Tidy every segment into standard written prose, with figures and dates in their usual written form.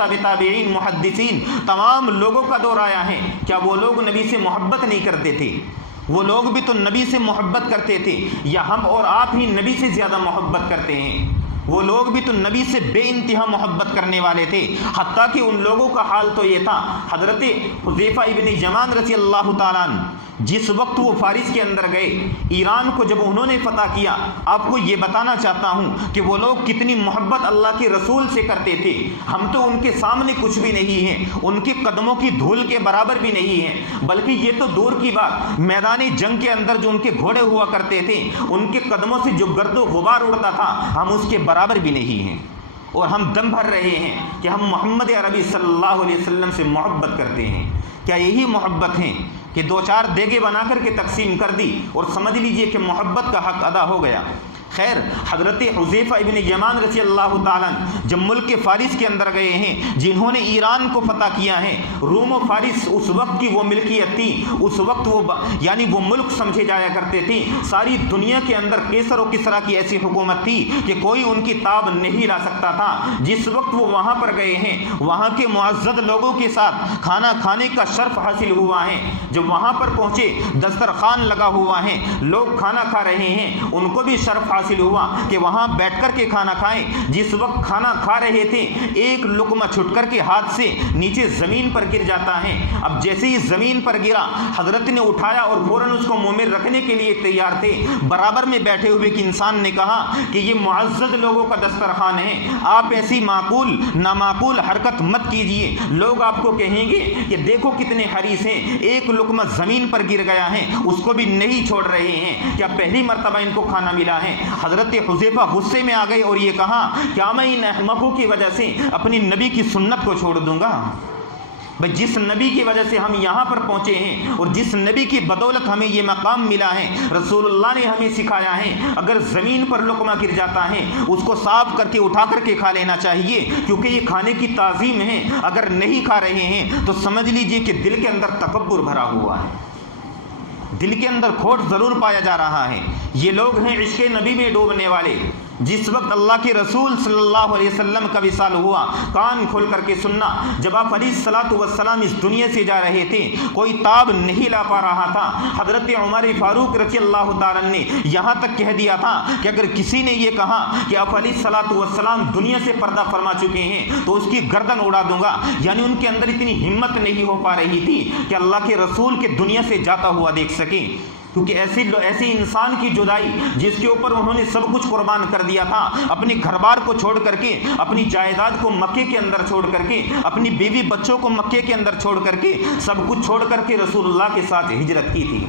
تابع تابعین، محدثین، تمام لوگوں کا دور آیا ہے، کیا وہ لوگ نبی سے محبت نہیں کرتے تھے؟ وہ لوگ بھی تو نبی سے محبت کرتے تھے، یا ہم اور آپ ہی نبی سے زیادہ محبت کرتے ہیں؟ وہ لوگ بھی تو نبی سے بے انتہا محبت کرنے والے تھے، حتیٰ کہ ان لوگوں کا حال تو یہ تھا، حضرت حذیفہ ابن یمان رضی اللہ تعالیٰ عنہ جس وقت وہ فارس کے اندر گئے، ایران کو جب انہوں نے فتح کیا، آپ کو یہ بتانا چاہتا ہوں کہ وہ لوگ کتنی محبت اللہ کے رسول سے کرتے تھے۔ ہم تو ان کے سامنے کچھ بھی نہیں ہیں، ان کے قدموں کی دھول کے برابر بھی نہیں ہیں، بلکہ یہ تو دور کی بات، میدان جنگ کے اندر جو ان کے گھوڑے ہوا کرتے تھے، ان کے قدموں سے جو گرد و غبار اڑتا تھا، ہم اس کے برابر بھی نہیں ہیں، اور ہم دم بھر رہے ہیں کہ ہم محمد عربی صلی اللہ علیہ وسلم سے محبت کرتے ہیں۔ کیا یہی محبت ہیں کہ دو چار دیگیں بنا کر کے تقسیم کر دی اور سمجھ لیجئے کہ محبت کا حق ادا ہو گیا؟ خیر، حضرت حذیفہ ابن یمان رضی اللہ تعالیٰ جب ملک فارس کے اندر گئے ہیں، جنہوں نے ایران کو فتح کیا ہے، روم و فارس اس وقت کی وہ ملکیت تھی، اس وقت وہ ملک سمجھے جایا کرتے تھے، ساری دنیا کے اندر کیسر و کسریٰ کی ایسی حکومت تھی کہ کوئی ان کی تاب نہیں لا سکتا تھا۔ جس وقت وہ وہاں پر گئے ہیں، وہاں کے معزز لوگوں کے ساتھ کھانا کھانے کا شرف حاصل ہوا ہے۔ جب وہاں پر پہنچے، دسترخوان لگا ہوا ہے، لوگ کھانا کھا رہے ہیں، ان کو بھی شرف حاصل ہوا کہ وہاں بیٹھ کر کے کھانا کھائیں۔ جس وقت کھانا کھا رہے تھے، ایک لقمہ چھٹ کر کے ہاتھ سے نیچے زمین پر گر جاتا ہے۔ اب جیسے ہی زمین پر گرا، حضرت نے اٹھایا اور فوراً اس کو منہ میں رکھنے کے لیے تیار تھے۔ برابر میں بیٹھے ہوئے ایک انسان نے کہا کہ یہ معزز لوگوں کا دسترخوان ہے، آپ ایسی معقول نامعقول حرکت مت کیجیے، لوگ آپ کو کہیں گے کہ دیکھو کتنے حریص ہیں، ایک لقمہ زمین پر گر گیا ہے، اس کو بھی نہیں چھوڑ رہے ہیں، کیا پہلی مرتبہ ان کو کھانا ملا ہے؟ حضرت حذیفہ غصے میں آ گئے اور یہ کہا، کیا میں ان احمقوں کی وجہ سے اپنی نبی کی سنت کو چھوڑ دوں گا؟ بھئی جس نبی کی وجہ سے ہم یہاں پر پہنچے ہیں اور جس نبی کی بدولت ہمیں یہ مقام ملا ہے، رسول اللہ نے ہمیں سکھایا ہے، اگر زمین پر لقمہ گر جاتا ہے اس کو صاف کر کے اٹھا کر کے کھا لینا چاہیے، کیونکہ یہ کھانے کی تعظیم ہے۔ اگر نہیں کھا رہے ہیں تو سمجھ لیجئے کہ دل کے اندر تکبر بھرا ہوا ہے، دل کے اندر کھوٹ ضرور پایا جا رہا ہے۔ یہ لوگ ہیں عشق نبی میں ڈوبنے والے۔ جس وقت اللہ کے رسول صلی اللہ علیہ وسلم کا وصال ہوا، کان کھول کر کے سننا، جب آپ علیہ الصلوۃ والسلام اس دنیا سے جا رہے تھے، کوئی تاب نہیں لا پا رہا تھا۔ حضرت عمر فاروق رضی اللہ تعالیٰ نے یہاں تک کہہ دیا تھا کہ اگر کسی نے یہ کہا کہ آپ علیہ الصلوۃ والسلام دنیا سے پردہ فرما چکے ہیں تو اس کی گردن اڑا دوں گا۔ یعنی ان کے اندر اتنی ہمت نہیں ہو پا رہی تھی کہ اللہ کے رسول کے دنیا سے جاتا ہوا دیکھ سکیں، کیونکہ ایسی انسان کی جدائی جس کے اوپر انہوں نے سب کچھ قربان کر دیا تھا، اپنے گھر بار کو چھوڑ کر کے، اپنی جائیداد کو مکے کے اندر چھوڑ کر کے، اپنی بیوی بچوں کو مکے کے اندر چھوڑ کر کے، سب کچھ چھوڑ کر کے رسول اللہ کے ساتھ ہجرت کی تھی۔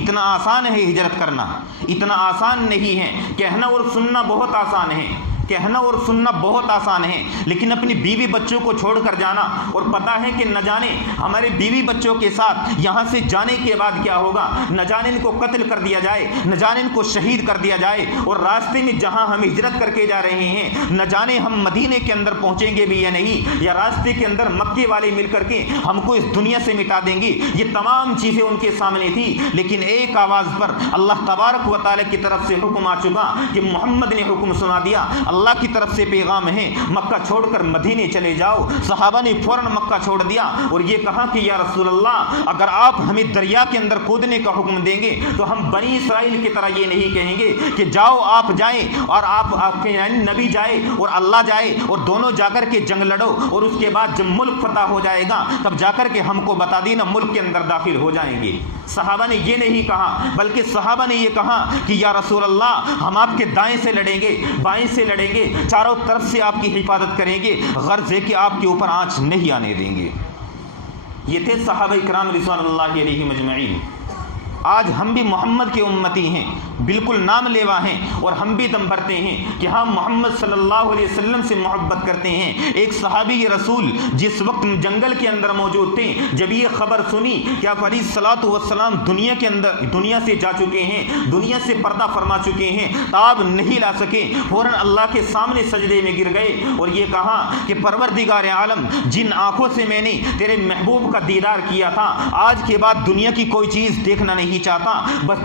اتنا آسان ہے ہجرت کرنا، اتنا آسان نہیں ہے۔ کہنا اور سننا بہت آسان ہے، کہنا اور سننا بہت آسان ہے، لیکن اپنی بیوی بچوں کو چھوڑ کر جانا، اور پتہ ہے کہ نہ جانے ہمارے بیوی بچوں کے ساتھ یہاں سے جانے کے بعد کیا ہوگا، نہ جانے ان کو قتل کر دیا جائے، نہ جانے ان کو شہید کر دیا جائے، اور راستے میں جہاں ہم ہجرت کر کے جا رہے ہیں نہ جانے ہم مدینے کے اندر پہنچیں گے بھی یا نہیں، یا راستے کے اندر مکے والے مل کر کے ہم کو اس دنیا سے مٹا دیں گے۔ یہ تمام چیزیں ان کے سامنے تھی، لیکن ایک آواز پر اللہ تبارک و تعالی کی طرف سے حکم آ چکا کہ محمد نے حکم سنا دیا، اللہ کی طرف سے پیغام ہے، مکہ چھوڑ کر مدینے چلے جاؤ۔ صحابہ نے فوراً مکہ چھوڑ دیا اور یہ کہا کہ یا رسول اللہ، اگر آپ ہمیں دریا کے اندر کودنے کا حکم دیں گے تو ہم بنی اسرائیل کی طرح یہ نہیں کہیں گے کہ جاؤ آپ جائیں اور آپ کے یعنی نبی جائے اور اللہ جائے اور دونوں جا کر کے جنگ لڑو، اور اس کے بعد جب ملک فتح ہو جائے گا تب جا کر کے ہم کو بتا دینا، ملک کے اندر داخل ہو جائیں گے۔ صحابہ نے یہ نہیں کہا، بلکہ صحابہ نے یہ کہا کہ یا رسول اللہ، ہم آپ کے دائیں سے لڑیں گے، بائیں سے لڑیں گے، چاروں طرف سے آپ کی حفاظت کریں گے، غرض ہے کہ آپ کے اوپر آنچ نہیں آنے دیں گے۔ یہ تھے صحابہ کرام رضوان اللہ علیہم اجمعین۔ آج ہم بھی محمد کے امتی ہیں، بالکل نام لیوا ہیں، اور ہم بھی دم بھرتے ہیں کہ ہم محمد صلی اللہ علیہ وسلم سے محبت کرتے ہیں۔ ایک صحابی رسول جس وقت جنگل کے اندر موجود تھے، جب یہ خبر سنی کہ آپ علیہ الصلوۃ والسلام دنیا سے جا چکے ہیں، دنیا سے پردہ فرما چکے ہیں، تاب نہیں لا سکے، فوراً اللہ کے سامنے سجدے میں گر گئے اور یہ کہا کہ پروردگار عالم، جن آنکھوں سے میں نے تیرے محبوب کا دیدار کیا تھا، آج کے بعد دنیا کی کوئی چیز دیکھنا نہیں چاہتا، بس